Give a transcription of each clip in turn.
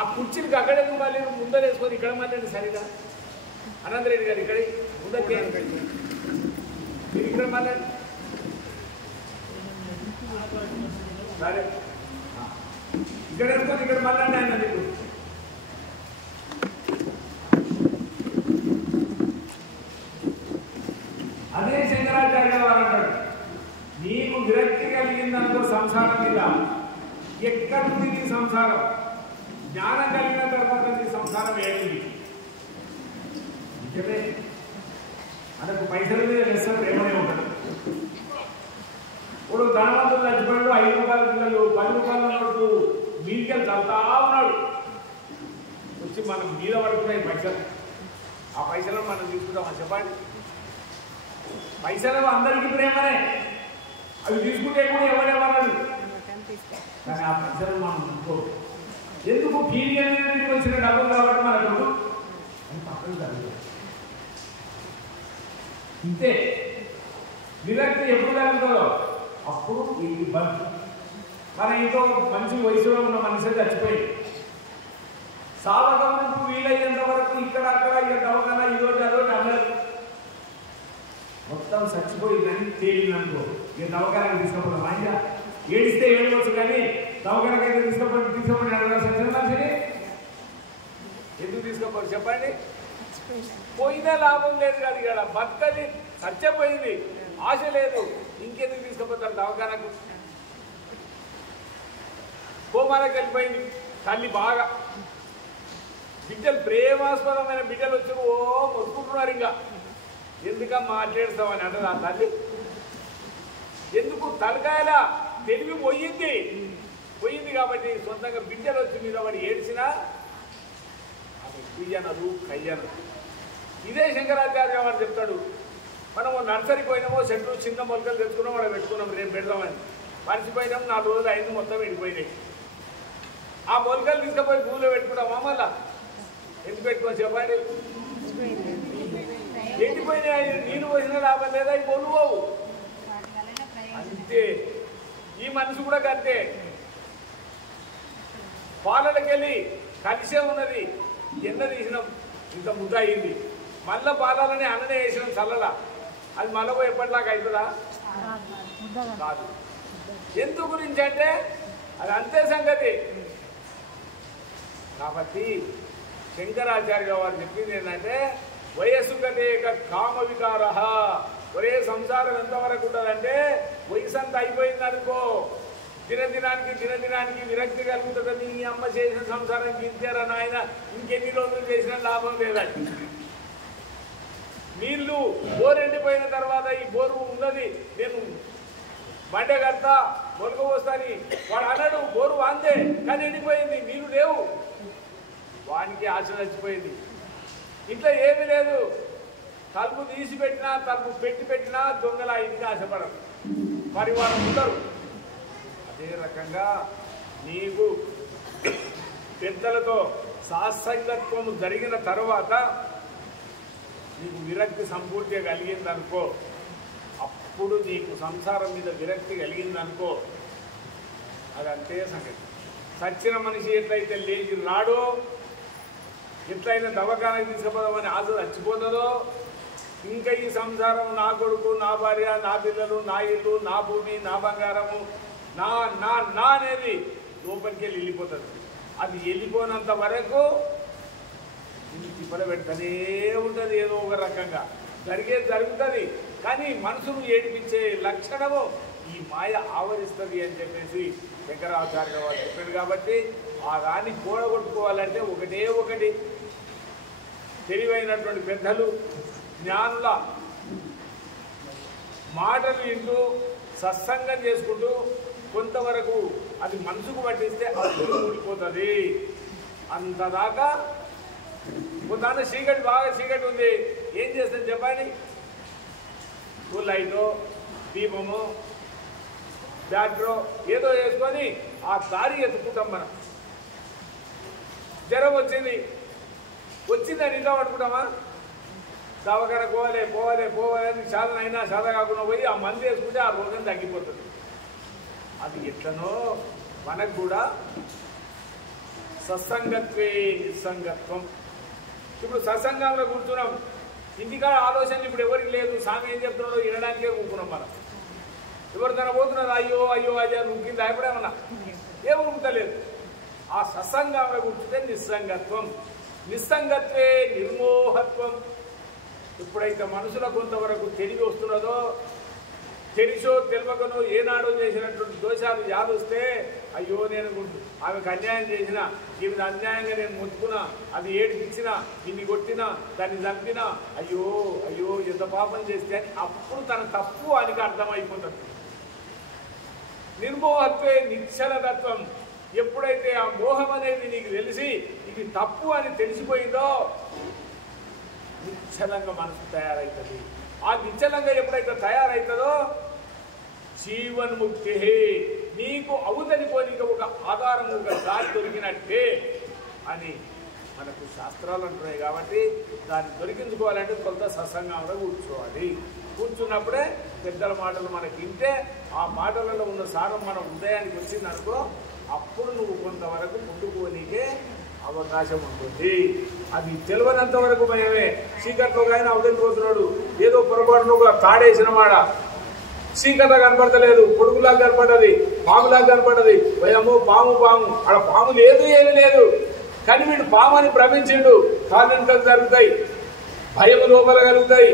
ఆ కుర్చీకి అక్కడే మళ్ళీ ముందర వేసుకొని ఇక్కడ మళ్ళీ సరిగా అనంత రెడ్డి గారు ఇక్కడ ముందరికి మీరు ఇక్కడ మళ్ళీ సరే ఇక్కడ వేసుకొని ఇక్కడ మళ్ళీ ఆయన మీకు అదే శంకరాచార్య వారు అంటాడు నీకు విరక్తి కలిగిందనుకో సంసారం మీద ఎక్కడి నుండి నీ సంసారం జ్ఞానం కలిగిన తర్వాత నీ సంసారం ఏమిటి నిజమే మనకు పైసల మీద లెస్స ప్రేమనే ఉంటుంది ఇప్పుడు ధనవంతులు చచ్చిపోయాడు 5 రూపాయల పిల్లలు 10 రూపాయల నోటు మీదికెళ్ళి చల్తా ఉన్నాడు వచ్చి మనం మీద పడుతున్నాయి పైసలు ఆ పైసలను మనం తీసుకుంటామని చెప్పండి పైసలు అందరికీ ప్రేమనే అవి తీసుకుంటే కూడా ఎవరేమన్నాడు కానీ ఆ పైసలు మనం అనుకో ఎందుకు పీరియడ్కి వచ్చిన డబ్బులు కాబట్టి మనకు అని పక్కన జరుగుతుంది ఇంతే విరక్తి ఎప్పుడు కలుగుతుందో అప్పుడు ఈ ఇబ్బంది మన ఇంట్లో మంచి వయసులో ఉన్న మనిషి చచ్చిపోయి సావగమనకు వీలయ్యేంత వరకు ఇక్కడ అక్కడ ఇక దవకన ఈరోజు అదోటి అన్నారు మొత్తం చచ్చిపోయి కానీ తేలిందనుకో ఇక దవకానికి తీసుకపోవడం ఆయన ఏడిస్తే ఏడవచ్చు కానీ దవకాలకైతే తీసుకపోయి అడగడం సత్యంగా సరే ఎందుకు తీసుకోపోరు చెప్పండి పోయినా లాభం లేదు కాదు ఇక్కడ బతకది సత్యపోయింది ఆశ లేదు ఇంకెందుకు తీసుకుపోతారు దవకాలకు కోమాలకు వెళ్ళిపోయింది తల్లి బాగా బిడ్డలు ప్రేమాస్పదమైన బిడ్డలు వచ్చి ఓ మొత్తుకుంటున్నారు ఇంకా ఎందుక మాట్లాడుతామని అంటది ఆ తల్లి ఎందుకు తలకాయల తెలివి పోయింది కాబట్టి సొంతంగా బిడ్డలు వచ్చి మీద వాడు ఏడ్చినా అది కుయ్యనదు కయ్యనదు ఇదే శంకరాచార్య వాడు చెప్తాడు మనము నర్సరీకి పోయినామో చెట్లు చిన్న మొలకలు తెచ్చుకున్నాం వాడు పెట్టుకున్నాం రేపు పెడదామని మర్చిపోయినాం 4 రోజులు అయింది మొత్తం ఎండిపోయినాయి ఆ మొలకలు తీసుకుపోయి భూమిలో పెట్టుకున్నామా మళ్ళా ఎందుకు పెట్టుకొని చెప్పండి ఎండిపోయినాయి నీళ్ళు పోసినా లాభం లేదా ఈ పొలు పోవు అంతే ఈ మనసు కూడా అంతే పాలలకెళ్ళి కలిసే ఉన్నది ఎన్న తీసినాం ఇంత ముద్ద అయింది మళ్ళా పాలాలని అన్ననే వేసినాం చల్లలా అది మళ్ళీ ఎప్పటిలాగా అవుతుందా కాదు ఎందు గురించి అంటే అది అంతే సంగతి కాబట్టి శంకరాచార్య వారు చెప్పింది ఏంటంటే వయసుగదేక కామ వికార ఒరే సంసారం ఎంతవరకు ఉంటుందంటే వయసు అంతా అయిపోయింది అనుకో దినదినానికి విరక్తి కలుగుతుందని ఈ అమ్మ చేసిన సంసారం గించారా నాయన ఇంకెన్ని రోజులు చేసినా లాభం లేదండి నీళ్లు బోరు ఎండిపోయిన తర్వాత ఈ బోరు ఉన్నది నేను బండ కడతా మొలక పోస్తాని వాడు అన్నాడు బోరు వాందే కానీ ఎండిపోయింది నీళ్లు లేవు వానికి ఆశ చచ్చిపోయింది ఇంట్లో ఏమీ లేదు తలుపు తీసి పెట్టినా తలుపు పెట్టినా దొంగల ఇంటికి ఆశపడరు పరివారం ఉండరు అదే రకంగా నీకు పెద్దలతో సాత్సంగత్వం జరిగిన తర్వాత నీకు విరక్తి సంపూర్తిగా కలిగిందనుకో అప్పుడు నీకు సంసారం మీద విరక్తి కలిగిందనుకో అది అంతే సంగతి సచ్చిన మనిషి ఎట్లయితే లేచి రాడో ఎట్లయినా దవాఖానకి తీసుకుపోదామని ఆశ చచ్చిపోతుందో ఇంకా ఈ సంసారం నా కొడుకు నా భార్య నా పిల్లలు నా ఇల్లు నా భూమి నా బంగారము నా నా నా అనేది లోపలికి వెళ్ళిపోతుంది అది వెళ్ళిపోయినంత వరకు తిప్పల పెడతానే ఉంటుంది ఏదో ఒక రకంగా జరుగుతుంది కానీ మనసును ఏడిపించే లక్షణము ఈ మాయ ఆవరిస్తుంది అని చెప్పేసి శంకరాచార్య వారు చెప్పారు కాబట్టి ఆ దాన్ని కూడగొట్టుకోవాలంటే ఒకటి తెలివైనటువంటి పెద్దలు జ్ఞానుల మాటలు వింటూ సత్సంగం చేసుకుంటూ కొంతవరకు అది మనసుకు పట్టిస్తే అది ఊడిపోతుంది అంతదాకా కొంత చీకటి బాగా చీకటి ఉంది ఏం చేస్తాను చెప్పండి లైటో దీపము బ్యాటరో ఏదో వేసుకొని ఆ దారి ఎత్తుకుంటాం మనం జ్వరం వచ్చిందని ఇంట్లో పట్టుకుంటామా దవాఖాన పోవాలి అని సాధన అయినా సాధన కాకుండా పోయి ఆ మందు వేసుకుంటే ఆ రోగం తగ్గిపోతుంది అది ఎట్లనో మనకు కూడా సత్సంగత్వే నిస్సంగత్వం. ఇప్పుడు సత్సంగంలో కూర్చున్నాం, ఇంటికాడ ఆలోచనలు ఇప్పుడు ఎవరికి లేదు. స్వామి ఏం చెప్తున్నాడో వినడానికే కూర్చున్నాం. మనం ఎవరికైనా పోతున్నారు, అయ్యో అయ్యో అయ్యా నువ్వు భయపడేమన్నా ఏం ఉంటలేదు. ఆ సత్సంగంలో కూర్చుంటే నిస్సంగత్వం. నిస్సంగత్వే నిర్మోహత్వం. ఎప్పుడైతే మనసులో కొంతవరకు తెలివి వస్తున్నదో, తెలిసో తెలియకనో ఏనాడో చేసినటువంటి దోషాలు యాదొస్తే, అయ్యో నేను ఆమెకు అన్యాయం చేసిన, ఈమె అన్యాయంగా నేను మొత్తుకున్నా, అది ఏడిపించినా, ఇన్ని కొట్టినా, దాన్ని చంపినా, అయ్యో అయ్యో ఎంత పాపం చేస్తే అని అప్పుడు తన తప్పు ఆయనకి అర్థమైపోతుంది. నిర్మోహత్వే నిశ్చలతత్వం. ఎప్పుడైతే ఆ మోహం అనేది నీకు తెలిసి ఇది తప్పు అని తెలిసిపోయిందో నిశ్చలంగా మనసు తయారవుతుంది. ఆ నిశ్చలంగా ఎప్పుడైతే తయారవుతుందో జీవన్ముక్తి, నీకు అవుతనిపోనికి ఒక ఆధారం, ఒక దారి దొరికినట్టే అని మనకు శాస్త్రాలు అంటున్నాయి. కాబట్టి దాన్ని దొరికించుకోవాలంటే కొంత సత్సంగంలో కూర్చోవాలి. కూర్చున్నప్పుడే పెద్దల మాటలు మనకి వింటే ఆ మాటలలో ఉన్న సారం మన హృదయానికి వచ్చిందనుకో, అప్పుడు నువ్వు కొంతవరకు ముందుకోనికే అవకాశం ఉంటుంది. అది తెలియనంత వరకు భయమే. చీకట్లో ఆయన అవతలిపోతున్నాడు, ఏదో పొరపాటును తాడేసిన వాడ చీకట్లో కనపడతలేదు, పొడుగులాగా కనపడ్డది, పాములాగా కనపడ్డది. భయమో పాము పాము, అక్కడ పాము లేదు ఏమీ లేదు, కానీ వీడు పాము అని భ్రమించిండు. కాళ్ళెంకలు జరుగుతాయి, భయం లోపల కలుగుతాయి,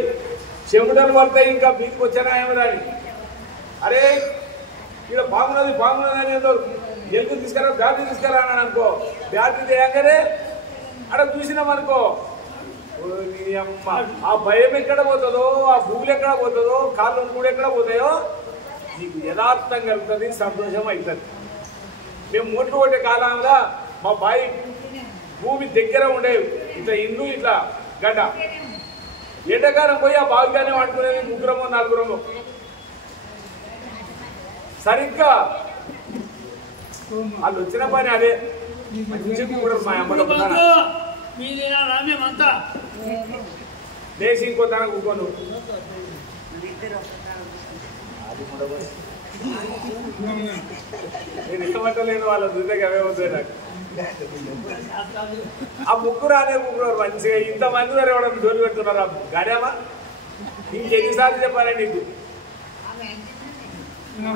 చెమటలు పడతాయి, ఇంకా బీదికి వచ్చానా ఏమని. అరే ఇక్కడ పామున్నది పామున్నది అని ఏదో ఎలుగు తీసుకురా, బ్యాటరీ తీసుకురా అన్నాడు అనుకో, బ్యాటరీ తేయంగానే అక్కడ చూసినామనుకో, అమ్మ ఆ భయం ఎక్కడ పోతుందో, ఆ భూములు ఎక్కడ పోతుందో, కాళ్ళు కూడా ఎక్కడ పోతాయో నీకు యథార్థం కలుగుతుంది, సంతోషం అవుతుంది. మేము మొట్టు కొట్టే కాలంలో మా బాయి భూమి దగ్గర ఉండేవి, ఇట్లా ఇల్లు ఇట్లా గడ్డ. ఎండాకాలం పోయి ఆ బావిగానే వండుకునేది, ముగ్గురమో నలుగురమో. సరిగ్గా వాళ్ళు వచ్చిన పని అదే. కూడా మా అమ్మ లేచి ఇంకో తన కూకోను నేను ఇష్టపట్టలేను. వాళ్ళ దుద్దకి అవే అవుతాయి నాకు. ఆ ముగ్గురు అనే ముగ్గురు మంచిగా ఇంతమంది వారు ఎవడ డోలు పెడుతున్నారు. గడేమా ఇంకెన్నిసార్లు చెప్పాలి నీకు?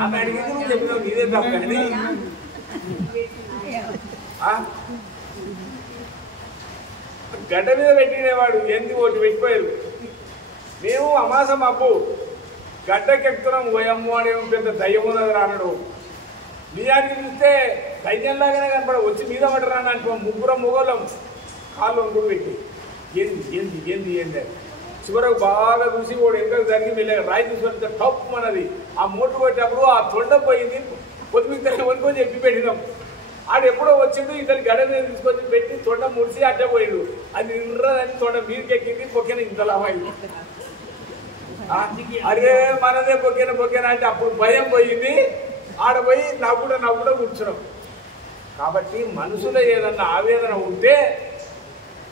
ఆమె అడిగింది నువ్వు చెప్పినావు, నీదే తప్ప. కానీ గడ్డ మీద పెట్టినవాడు ఏంది ఒకటి పెట్టిపోయారు. మేము అమాసం అప్పు గడ్డకెక్కుతున్నాం, ఓయమ్ము అనే పెద్ద దయ్యం ఉన్నది రానడు. నిజానికి చూస్తే దయ్యంలాగానే కనపడ, వచ్చి మీద పడరాని అనుకో. ముగ్గురం మొగోళ్ళం కాళ్ళు వంకుడు పెట్టి ఏంది ఏంది ఏంది ఏంది అని చివరకు బాగా చూసి వాడు వెనక జరిగి వెళ్ళే రాయి చూసుకుంటే టప్ మనది. ఆ మోటు కొట్టేటప్పుడు ఆ తొండ పోయింది, పొద్దుమిద్దరు వనుకొని చెప్పి పెట్టినాం. ఆడు ఎప్పుడో వచ్చిండు, ఇతని గడ మీద తీసుకొచ్చి పెట్టి తొండ ముడిచి అడ్డే పోయిండు. అది నిర్రదని తొండ మీదకెక్కింది, పొక్కిన ఇంతలా అయింది. అరే మనదే పొక్కిన అంటే అప్పుడు భయం పోయింది. ఆడపోయి నవ్వుడ కూర్చున్నాం. కాబట్టి మనసులో ఏదన్నా ఆవేదన ఉంటే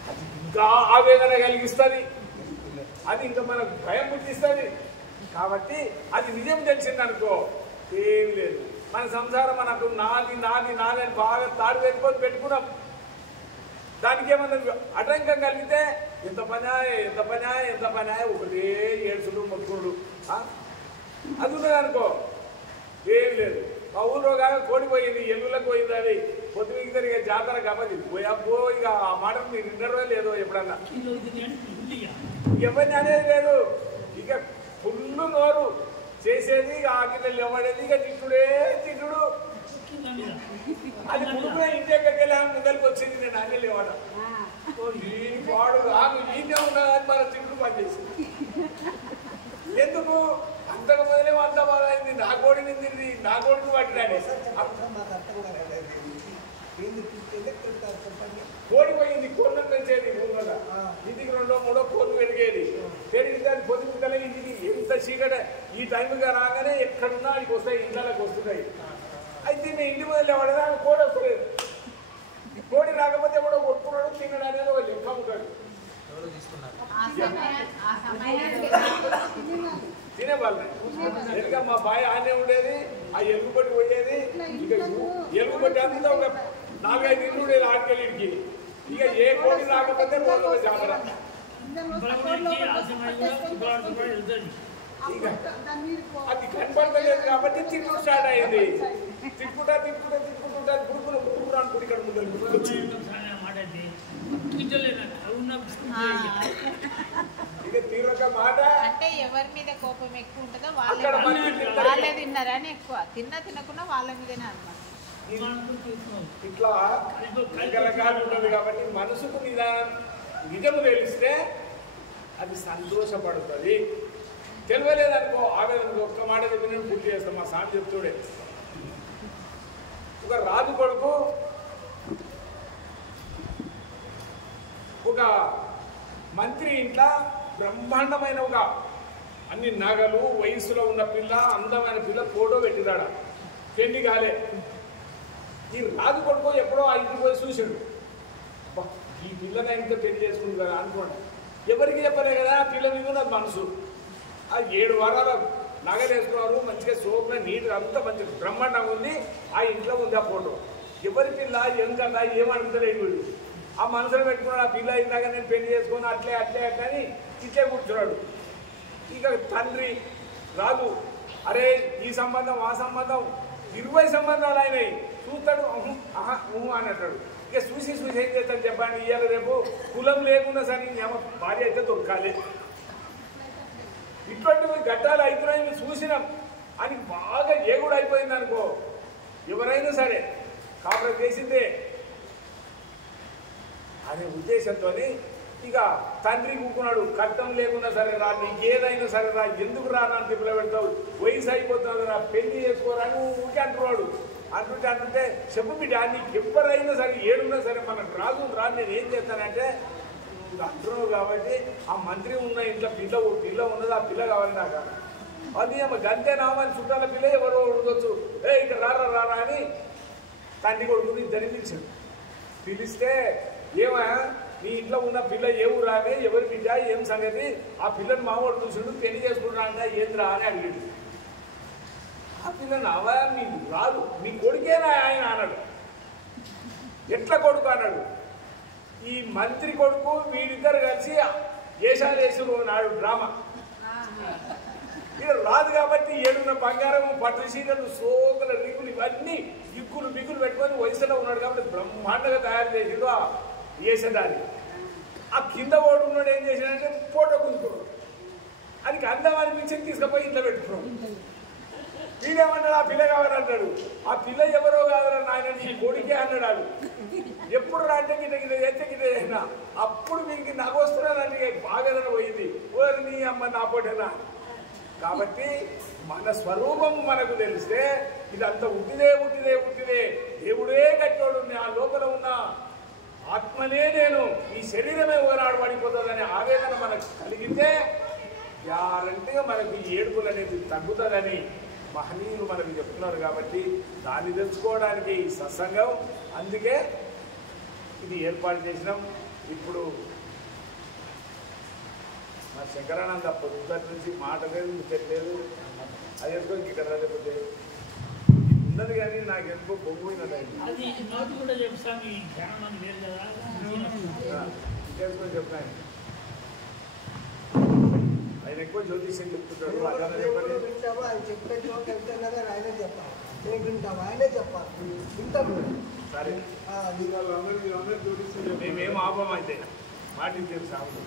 అది ఇంకా ఆవేదన కలిగిస్తుంది, అది ఇంకా మనకు భయం పుట్టిస్తుంది. కాబట్టి అది నిజం తెలిసిందనుకో ఏమి లేదు. మన సంసారం మనకు నాది నాది నాది అని బాగా తాడు వేసుకొని పెట్టుకున్నాం. దానికి ఏమన్నా ఆటంకం కలిగితే ఎంత పని ఒకటే ఏడ్చుడు మొత్తుకుడు అది ఉన్నదనుకో ఏమి లేదు. మా ఊళ్ళో కాక కోడిపోయింది, ఎల్లులకు పోయింది. అది పొద్దుమికి జరిగే జాతర కాబట్టి పోయబ్బో ఇక ఆ మాటలు మీరు విన్నరో లేదో ఎప్పుడన్నా. ఎవరిని అనేది లేదు, ఇక ఫుల్లు నోరు చేసేది, ఆకిలో లేవడేది, ఇక తిట్టుడు. అది ముందుగా ఇంటికెళ్ళి ముందరికి వచ్చింది. నేను అన్నీ లేవాడ వాడు ఆమె ఈయనే ఉన్నదని మన తిట్టుడు పనిచేసింది. ఎందుకు అంతకు మొదలే అంత బాగా అయింది. నా కోడిని తిరిగి నా కొడుకు పట్టినాడు. కోడి పోయింది, కోళ్ళను పెంచేది ఊళ్ళ. ఇంటికి 2-3 కోళ్ళు పెరిగేది. పెరిగితే అది పొద్దుకల ఇంటికి ఎంత చీకట ఈ టైంగా రాగానే ఎక్కడున్నా అడికి వస్తాయి, ఇళ్ళకి వస్తున్నాయి. అయితే మీ ఇంటి మొదలు ఎవడదా కోడి వస్తలేదు. కోడి రాకపోతే కూడా కొట్టుకున్నాడు, తిన్నాడు అనేది ఒక లెక్క ఉంటాడు. తినేవాళ్ళని ఎందుక మా బాయ్ ఆనే ఉండేది. ఆ ఎలుగు కొట్టి పోయేది. ఇక ఎలుగు కొట్టి అంతా ఒక 4-5 ఇల్లు లేదు ఆడికెళ్ళికి ఇక ఏ కోడి రాకపోతే రోజుల జాగ్రత్త అది కనపడలేదు కాబట్టి తిట్టు స్టార్ట్ అయింది తిట్టుకుంటా గురుకులు గురుకురాని ఇక్కడ ఇక తీరక మాట అంటే ఎవరి మీద కోపం ఎక్కువ ఉంటుందో వాళ్ళే తిన్నారని ఎక్కువ తినకుండా వాళ్ళ మీదనే అన్నమాట ఇట్లా రకరకాలు ఉంటుంది కాబట్టి మనసుకు నిజము తెలిస్తే అది సంతోషపడుతుంది తెలియలేదనుకో ఆవేదనకు ఒక్క మాట చెప్పి నేను పూర్తి చేస్తాను మా సామి చెప్తుడే ఒక రాజు కొడుకు ఒక మంత్రి ఇంట్లో బ్రహ్మాండమైన ఒక అన్ని నగలు వయసులో ఉన్న పిల్ల అందమైన పిల్ల ఫోటో పెట్టిదాడ పెళ్లి కాలే ఈ రాజు కొడుకు ఎప్పుడో ఆ ఇంటికి పోయి చూసాడు ఈ పిల్లని ఆయనతో పెళ్లి చేసుకుంది కదా అనుకోండి ఎవరికి చెప్పలే కదా పిల్ల మీద ఉన్నది మనసు ఆ 7 వారాల నగలు వేసుకున్నారు మంచిగా సోపుగా నీట్గా అంతా మంచిగా బ్రహ్మాండంగా ఉంది ఆ ఇంట్లో ఉంది ఆ ఫోటో ఎవరి పిల్ల ఏం కదా ఏమడుగుతలేదు వీడు ఆ మనసులో పెట్టుకున్నాడు ఆ పిల్ల ఇందాక నేను పెళ్లి చేసుకుని అట్లే అని ఇట్లే కూర్చున్నాడు ఇక తండ్రి రాజు అరే ఈ సంబంధం ఆ సంబంధం 20 సంబంధాలు అయినాయి చూస్తాడు అని అంటాడు ఇక చూసి ఏం చేస్తాను చెప్పండి ఇవాళ రేపు కులం లేకుండా సరే భార్య అయితే దొరకాలి ఇటువంటివి ఘట్టాలు అవుతున్నాయి చూసినాం అని బాగా ఏగుడు అయిపోయింది అనుకో ఎవరైనా సరే కాపురం చేసిందే అనే ఉద్దేశంతో ఇక తండ్రి కూకున్నాడు కట్టం లేకుండా సరే రా నీకు ఏదైనా సరే రా ఎందుకు రా అని తిప్పులో పెడతావు వయసు అయిపోతుంది రా పెళ్లి చేసుకోరా అని ఊరికే అంటున్నాడు అంటుంటే చెప్పు బిడ్డ నీకు ఎవరైనా సరే ఏడున్నా సరే మనకు రాదు నేను ఏం చేస్తానంటే నువ్వు అంటున్నావు కాబట్టి ఆ మంత్రి ఉన్న ఇంట్లో పిల్ల ఉన్నది ఆ పిల్ల కావాలి నాకు అది గంతే నామని చుట్టాల పిల్ల ఎవరో ఉండొచ్చు ఇక్కడ రారా అని తండ్రి కొడుకుని ఇద్దరిని పిలిచాడు పిలిస్తే ఏమయ్యా నీ ఇంట్లో ఉన్న పిల్ల ఏ ఊరామే ఎవరి బిడ్డ ఏం సంగతి ఆ పిల్లని మామూలు చూసాడు పెళ్లి చేసుకుంటాగా ఏంద్రా అని అడిగాడు ఆ పిల్ల నావా నీకు రాదు నీ కొడుకేనా ఆయన అన్నాడు ఎట్లా కొడుకు అన్నాడు ఈ మంత్రి కొడుకు వీడిద్దరు కలిసి ఏషాలు వేసి నాడు డ్రామా ఇది రాదు కాబట్టి ఏడున్న బంగారం పట్టు చీరలు సోకుల రిగులు ఇవన్నీ ఇక్కులు బిగులు పెట్టుకొని వయసులో ఉన్నాడు కాబట్టి బ్రహ్మాండంగా తయారు చేసిండు ఆ వేసేదాన్ని ఆ కింద ఓడున్నాడు ఏం చేశాడంటే ఫోటో కుంటున్నాడు అది అందం అనిపించింది తీసుకుపోయి ఇంట్లో పెట్టుకున్నాడు వీడేమన్నాడు ఆ పిల్ల కావాలంటాడు ఆ పిల్ల ఎవరో కావాల నాయన నీ కొడుకే అన్నాడు ఎప్పుడు రాంటే గిట్ట చేసినా అప్పుడు మీకు నాకు వస్తున్నానంటే బాగా పోయింది ఓరి నీ అమ్మ నా పొట్టేనా కాబట్టి మన స్వరూపం మనకు తెలిస్తే ఇదంతా ఉట్టిదే దేవుడే కట్టోడు ఆ లోపల ఉన్న ఆత్మనే నేను ఈ శరీరమే ఓనాడు పడిపోతుందనే ఆవేదన మనకు కలిగితే గ్యారంటీగా మనకి ఏడుపులు అనేది తగ్గుతుందని మహనీయులు మనకు చెప్తున్నారు కాబట్టి దాన్ని తెలుసుకోవడానికి ఈ సత్సంగం అందుకే ఇది ఏర్పాటు చేసినాం ఇప్పుడు నా శంకరానంద పొద్దుటి నుంచి మాట లేదు చెప్పలేదు అది ఎందుకో ఇక్కడ లేకపోతే ఉన్నది కానీ నాకు ఎందుకో బొమ్మినది ఇంకెందుకో చెప్తాను ఆయన ఎక్కువ జ్యోతిష్యం చెప్తుంటాడు అలా చెప్పాలి సరే మేమేం ఆపం అయితే మాటించారు సాగు